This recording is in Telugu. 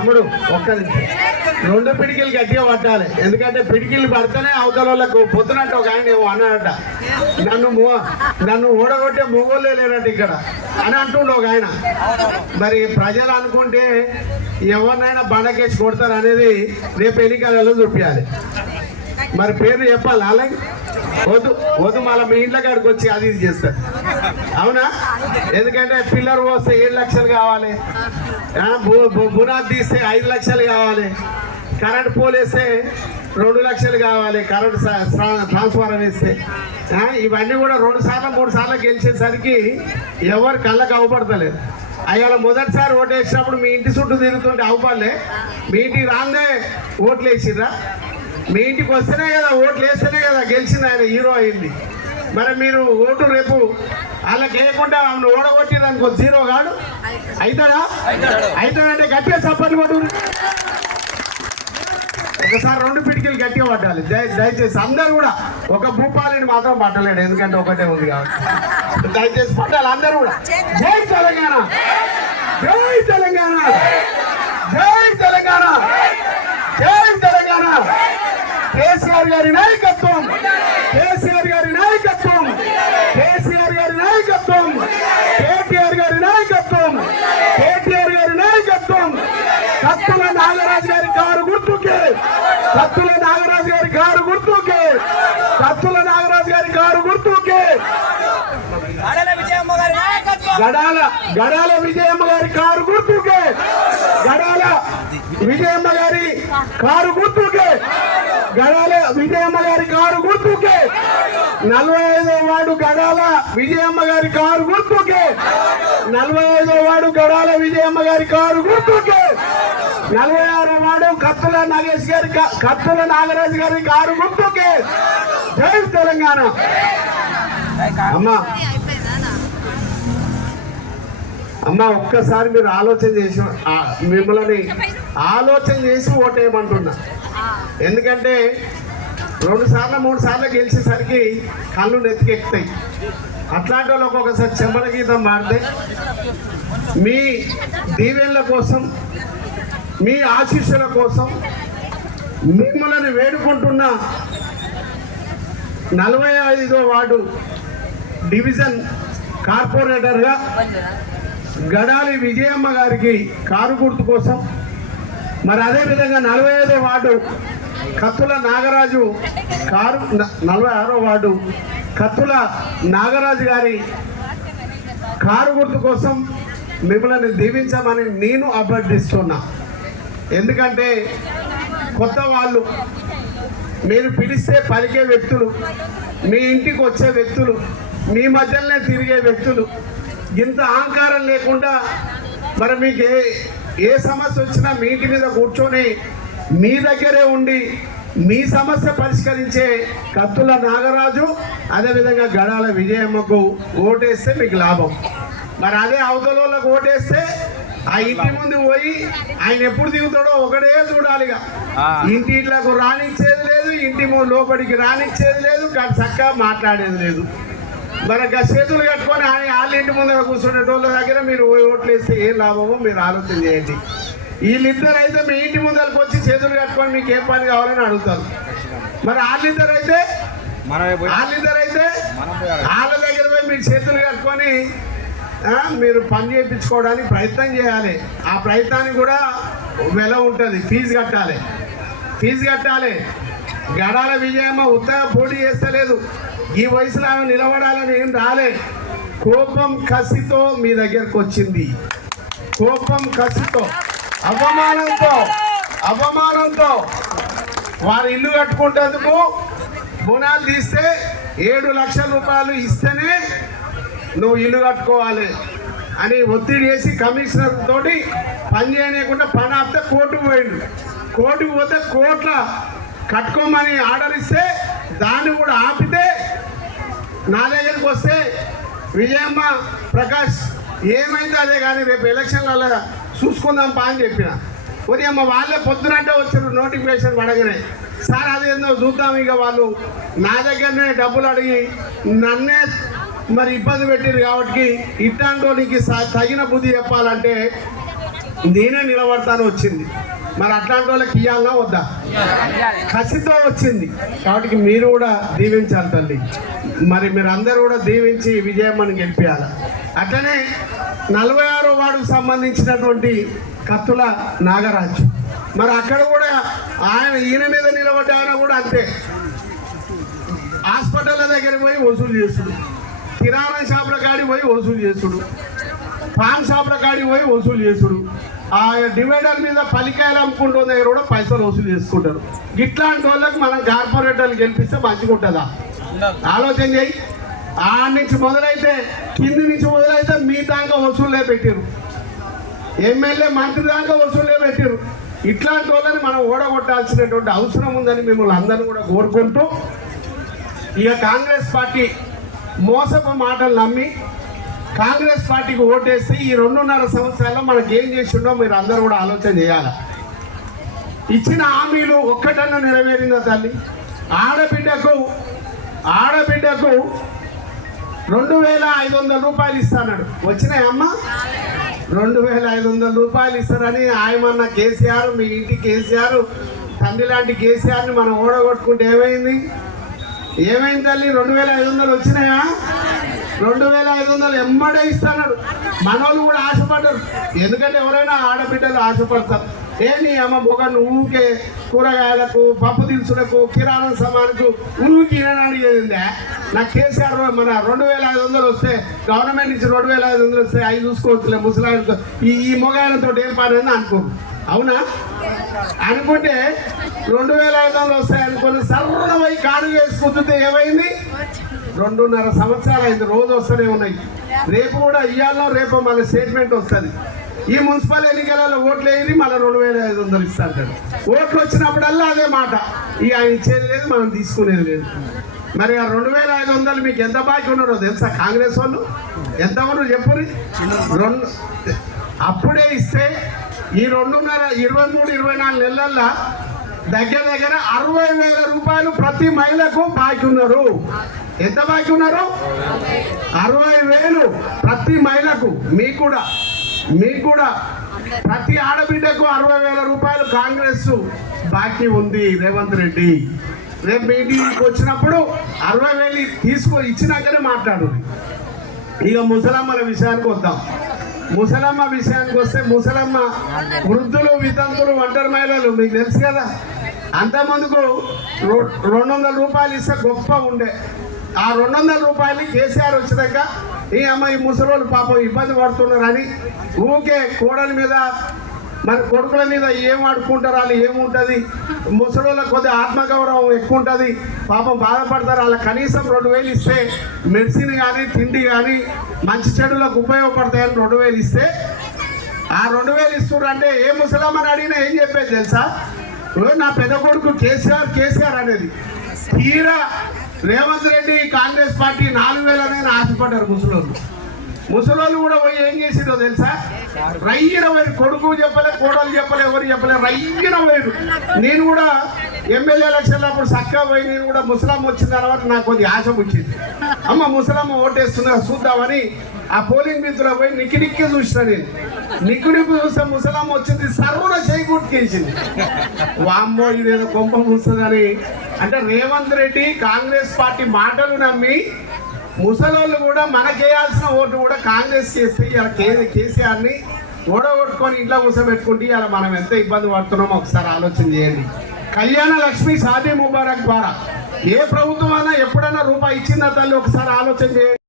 తమ్ముడు ఒక్క రెండు పిడికిలు గట్టిగా పట్టాలి. ఎందుకంటే పిడికిలు పడితేనే అవతల వాళ్ళకు పొద్దునట్టు ఒక ఆయన అన్నాడట, నన్ను ఓడగొట్టే మొగోళ్ళే లేనట్టు ఇక్కడ అని అంటుండే ఒక ఆయన. మరి ప్రజలు అనుకుంటే ఎవరినైనా బండకేసి కొడతారు అనేది రేపు ఎన్నికలలో చూపించాలి. మరి పేరు చెప్పాలి. అలాగే వద్దు మళ్ళీ మీ ఇంట్లో కాడికి వచ్చి అది ఇది చేస్తారు. అవునా? ఎందుకంటే పిల్లర్ పోస్తే 7 లక్షలు కావాలి, బునాది తీస్తే 5 లక్షలు కావాలి, కరెంట్ పోల్ వేస్తే 2 లక్షలు కావాలి, కరెంట్ ట్రాన్స్ఫార్మర్ వేస్తే. ఇవన్నీ కూడా 2 సార్లు 3 సార్లు గెలిచేసరికి ఎవరు కళ్ళకు అవపడతలేదు. అయ్యాల మొదటిసారి ఓటు వేసినప్పుడు మీ ఇంటి చుట్టూ తిరుగుతుంటే అవపడలే, మీ ఇంటికి రాందే ఓట్లు వేసిర్రా? మీ ఇంటికి వస్తేనే కదా, ఓట్లు వేస్తేనే కదా గెలిచింది, ఆయన హీరో అయింది. మరి మీరు ఓటు రేపు వాళ్ళకి వేయకుండా ఆమెను ఓడగొట్టిందనుకో, జీరో కాడు అవుతాడంటే గట్టిగా చప్పట్లు కొట్టు. ఒకసారి 2 పిడికిలు గట్టిగా పట్టాలి. దయచేసి అందరూ కూడా, ఒక భూపాలిని మాత్రం పట్టలేడు ఎందుకంటే ఒకటే ఉంది కాబట్టి దయచేసి పట్టాలి అందరూ కూడా. జై తెలంగాణ, జై తెలంగాణ, జై తెలంగాణ, జై తెలంగాణ. కేసీఆర్ గారి నాయకత్వం, కేసీఆర్ గారి నాయకత్వం, కేసీఆర్ గారి నాయకత్వం, కేటీఆర్ గారి నాయకత్వం, కేటీఆర్ గారి నాయకత్వం. కత్తుల నాగరాజు గారి కారు గుర్తుకే, కత్తుల నాగరాజు గారి కారు గుర్తుకే, కత్తుల నాగరాజు గారి కారు గుర్తుకే. గడాల విజయమ్మ గారి కారు గుర్తుకే, గడాల విజయమ్మ గారి కారు గుర్తుకే, గడాల విజయమ్మ గారి కారు గుర్తుకే. 45వ వార్డు గడాల విజయమ్మ గారి కారు గుర్తుకే, 45వ వార్డు గడాల విజయమ్మ గారి కారు గుర్తుకే. 46వ వార్డు కత్తుల నాగరాజు గారి కారు గుర్తుకే. జై తెలంగాణ. అమ్మ ఒక్కసారి మీరు ఆలోచన చేసి, మిమ్మల్ని ఆలోచన చేసి ఓటేయమంటున్నా. ఎందుకంటే 2 సార్లు 3 సార్లు గెలిచేసరికి కళ్ళు నెత్తికెక్కుతాయి. అట్లాంటి వాళ్ళకి ఒకసారి చెంబల గీతం మారితే మీ దీవెనల కోసం, మీ ఆశీస్సుల కోసం మిమ్మల్ని వేడుకుంటున్న 45వ వార్డు డివిజన్ కార్పొరేటర్గా గడాలి విజయమ్మ గారికి కారు గుర్తు కోసం, మరి అదేవిధంగా 45వ వార్డు కత్తుల నాగరాజు కారు, 46వ వార్డు కత్తుల నాగరాజు గారి కారు గుర్తు కోసం మిమ్మల్ని దీవించమని నేను అభ్యర్థిస్తున్నా. ఎందుకంటే కొత్త వాళ్ళు, మీరు పిలిస్తే పలికే వ్యక్తులు, మీ ఇంటికి వచ్చే వ్యక్తులు, మీ మధ్యలోనే తిరిగే వ్యక్తులు, ఇంత అహంకారం లేకుండా మరి మీకు ఏ సమస్య వచ్చినా మీ ఇంటి మీద కూర్చొని మీ దగ్గరే ఉండి మీ సమస్య పరిష్కరించే కత్తుల నాగరాజు, అదేవిధంగా గడాల విజయమ్మకు ఓటేస్తే మీకు లాభం. మరి అదే అవతల వాళ్ళకు ఓటేస్తే ఆ ఇంటి ముందు పోయి ఆయన ఎప్పుడు దిగుతాడో ఒకటే చూడాలిగా. ఇంటి ఇట్లకు రానిచ్చేది లేదు, ఇంటి లోపలికి రానిచ్చేది లేదు, చక్కగా మాట్లాడేది లేదు. మరి చేతులు కట్టుకొని వాళ్ళ ఇంటి ముందర కూర్చునేటోళ్ళ దగ్గర మీరు ఓట్లు వేస్తే ఏం లాభమో మీరు ఆలోచన చేయండి. వీళ్ళిద్దరు అయితే మీ ఇంటి ముందరకు వచ్చి చేతులు కట్టుకొని మీకు ఏం పని కావాలని అడుగుతారు. మరి వాళ్ళిద్దరు అయితే వాళ్ళ దగ్గర పోయి మీరు చేతులు కట్టుకొని మీరు పని చేయించుకోవడానికి ప్రయత్నం చేయాలి. ఆ ప్రయత్నానికి కూడా వెల ఉంటుంది, ఫీజు కట్టాలి. గడాల విజయమ్మ ఉత్తగా పోటీ చేస్తలేదు. ఈ వయసులో ఆమె నిలబడాలని ఏం రాలే. కోపం కసితో మీ దగ్గరకు వచ్చింది, కోపం కసితో, అవమానంతో వారు ఇల్లు కట్టుకుంటేందుకు బునాలు తీస్తే 7 లక్షల రూపాయలు ఇస్తేనే నువ్వు ఇల్లు కట్టుకోవాలి అని ఒత్తిడి చేసి కమిషనర్ తోటి పని చేయకుండా పని ఆపితే కోర్టుకు పోయిండు. కోర్టుకు పోతే కోట్ల కట్టుకోమని ఆర్డర్ ఇస్తే దాన్ని కూడా ఆపితే నా దగ్గరికి వస్తే విజయమ్మ ప్రకాష్ ఏమైంది అదే కానీ రేపు ఎలక్షన్లలో చూసుకుందాం పా అని చెప్పిన. ఉదయమ్మ వాళ్ళే పొద్దునంటే వచ్చారు నోటిఫికేషన్ పడగానే, సార్ అదేందో చూద్దాం. ఇక వాళ్ళు నా దగ్గరనే డబ్బులు అడిగి నన్నే మరి ఇబ్బంది పెట్టారు కాబట్టి ఇట్లాంటి నీకు తగిన బుద్ధి చెప్పాలంటే నేనే నిలబడతాను వచ్చింది. మరి అట్లాంటి వాళ్ళకి ఇవ్వాలన్నా వద్దా? కసితో వచ్చింది. కాబట్టి మీరు కూడా దీవించాలి తల్లి. మరి మీరు అందరూ కూడా దీవించి విజయమ్మని గెలిపించాలి. అట్లనే 46వ వార్డుకు సంబంధించినటువంటి కత్తుల నాగరాజు, మరి అక్కడ కూడా ఈయన మీద నిలబడ్డ ఆయన కూడా అంతే. హాస్పిటల్ దగ్గరికి పోయి వసూలు చేసుడు, కిరాణా షాపుల కాడికి పోయి వసూలు చేసుడు, పాన్ షాపుల కాడికి పోయి వసూలు చేసుడు, ఆ డివైడర్ మీద పలికాయలు అమ్ముకుంటున్న దగ్గర కూడా పైసలు వసూలు చేసుకుంటారు. ఇట్లాంటి వాళ్ళకి మనం కార్పొరేటర్లు గెలిపిస్తే మంచిగా ఉంటుందా? ఆలోచన చేయి. ఆడి నుంచి మొదలైతే కింది నుంచి మొదలైతే మీ దాకా వసూళ్ళే పెట్టారు, ఎమ్మెల్యే మంత్రి దాకా వసూళ్ళే పెట్టారు. ఇట్లాంటి వాళ్ళని మనం ఓడగొట్టాల్సినటువంటి అవసరం ఉందని మిమ్మల్ని అందరినీ కూడా కోరుకుంటూ, ఇక కాంగ్రెస్ పార్టీ మోసపు మాటలు నమ్మి కాంగ్రెస్ పార్టీకి ఓటేస్తే ఈ 2.5 సంవత్సరాల్లో మనకి ఏం చేసిండో మీరు అందరూ కూడా ఆలోచన చేయాలి. ఇచ్చిన హామీలు ఒక్కటన్నా నెరవేరిందా తల్లి? ఆడబిడ్డకు 2,500 రూపాయలు ఇస్తాడు. వచ్చినాయమ్మ? 2,500 రూపాయలు ఇస్తారని ఆయమన్న కేసీఆర్, మీ ఇంటి కేసీఆర్, తండ్రి లాంటి కేసీఆర్ని మనం ఓడగొట్టుకుంటే ఏమైంది తల్లి? 2,500 వచ్చినాయా? 2,500 ఎమ్మడే ఇస్తాడు. మనోళ్ళు కూడా ఆశపడ్డారు. ఎందుకంటే ఎవరైనా ఆడబిడ్డలు ఆశపడతారు. నీ అమ్మ మొగ ఊరికే కూరగాయలకు, పప్పు దినుసులకు, కిరాణా సామానుకు ఊరికి అడిగేదిందే. నాకు కేసీఆర్ మన 2,500 వస్తే, గవర్నమెంట్ నుంచి 2,500 వస్తే అవి చూసుకోవచ్చులే ముసలాయనతో, ఈ మొగాయనతో ఏం పని అనుకోరు. అవునా? అనుకుంటే 2,500 వస్తాయి అనుకుని సర్వన పోయి కారు వేసి కుదిరితే ఏమైంది? 2.5 సంవత్సరాలు అయింది. రోజు వస్తూనే ఉన్నాయి. రేపు కూడా ఇయ్యాలో రేపు మళ్ళీ స్టేట్మెంట్ వస్తుంది. ఈ మున్సిపల్ ఎన్నికలలో ఓట్లు వేయని మళ్ళీ 2,500 ఇస్తాడు. ఓట్లు వచ్చినప్పుడల్లా అదే మాట. ఇక ఆయన ఇచ్చేది లేదు, మనం తీసుకునేది లేదు. మరి ఆ 2,500 మీకు ఎంత బాకీ ఉన్నారో తెలుసా? కాంగ్రెస్ వాళ్ళు ఎంత ఉన్నారో చెప్పురి. అప్పుడే ఇస్తే ఈ 23-24 నెలల్లో దగ్గర 60,000 రూపాయలు ప్రతి మహిళకు బాకీ ఉన్నారు. ఎంత బాకీ ఉన్నారు? 60,000 ప్రతి మహిళకు. మీకు కూడా ప్రతి ఆడబిడ్డకు 60,000 రూపాయలు కాంగ్రెస్ బాకీ ఉంది. రేవంత్ రెడ్డి రేపు మీటింగ్కి వచ్చినప్పుడు 60,000 ఇచ్చినాకనే మాట్లాడు. ఇక ముసలమ్మల విషయానికి వద్దాం. ముసలమ్మ విషయానికి వస్తే, ముసలమ్మ వృద్ధులు, వితంతులు, ఒంటరి మహిళలు మీకు తెలుసు కదా. అంతమందుకు 200 రూపాయలు ఇస్తే గొప్ప ఉండే. ఆ 200 రూపాయలు కేసీఆర్ వచ్చినాక ఈ అమ్మాయి ముసలోళ్ళు పాపం ఇబ్బంది పడుతున్నారని ఊకే కోడల మీద, మరి కొడుకుల మీద ఏం ఆడుకుంటారు, వాళ్ళు ఏముంటుంది, ముసలోళ్ళకి కొద్దిగా ఆత్మగౌరవం ఎక్కువ ఉంటుంది, పాపం బాధపడతారు. వాళ్ళకి కనీసం 2,000 ఇస్తే మెడిసిన్ కానీ, తిండి కానీ, మంచి చెడులకు ఉపయోగపడతాయని 2,000 ఇస్తే, ఆ 2,000 ఇస్తున్నారంటే ఏ ముసలమ్మని అడిగినా ఏం చెప్పేది తెలుసా? నా పెద్ద కొడుకు కేసీఆర్ అనేది. తీరా రేవంత్ రెడ్డి కాంగ్రెస్ పార్టీ 4,000 అనేది ఆశపడ్డారు ముసలోళ్ళు కూడా పోయి ఏం చేసిందో తెలుసా? రయ్యిన వైరు. కొడుకు చెప్పలే, కోడలు చెప్పలే, ఎవరు చెప్పలే, రయ్యిన వైరు. నేను కూడా ఎమ్మెల్యే ఎలక్షన్లో అప్పుడు చక్కగా పోయి నేను కూడా ముసలమ్మ వచ్చిన తర్వాత నాకు కొద్దిగా ఆశ వచ్చింది. అమ్మ ముసలమ్మ ఓటేస్తుందా చూద్దామని ఆ పోలింగ్ బూత్లో పోయి నిక్కి చూసిన. నేను నిక్కి చూస్తే ముసలమ్మ వచ్చింది, సర్వన చేకూర్చేసింది. వామ్మో ఇదేదో కొంప ముస్తుందని. అంటే రేవంత్ రెడ్డి కాంగ్రెస్ పార్టీ మాటలు నమ్మి ముసలోళ్ళు కూడా మనకేయాల్సిన ఓటు కూడా కాంగ్రెస్ చేస్తే ఇలా కేసీఆర్ని ఓడగొట్టుకొని ఇంట్లో కూర్చోబెట్టుకుంటే ఇలా మనం ఎంత ఇబ్బంది పడుతున్నామో ఒకసారి ఆలోచన చేయండి. కళ్యాణ లక్ష్మి షాదీ ముబారక్ ద్వారా ఏ ప్రభుత్వం అయినా ఎప్పుడైనా రూపాయి ఇచ్చిందా తల్లి? ఒకసారి ఆలోచన చేయండి.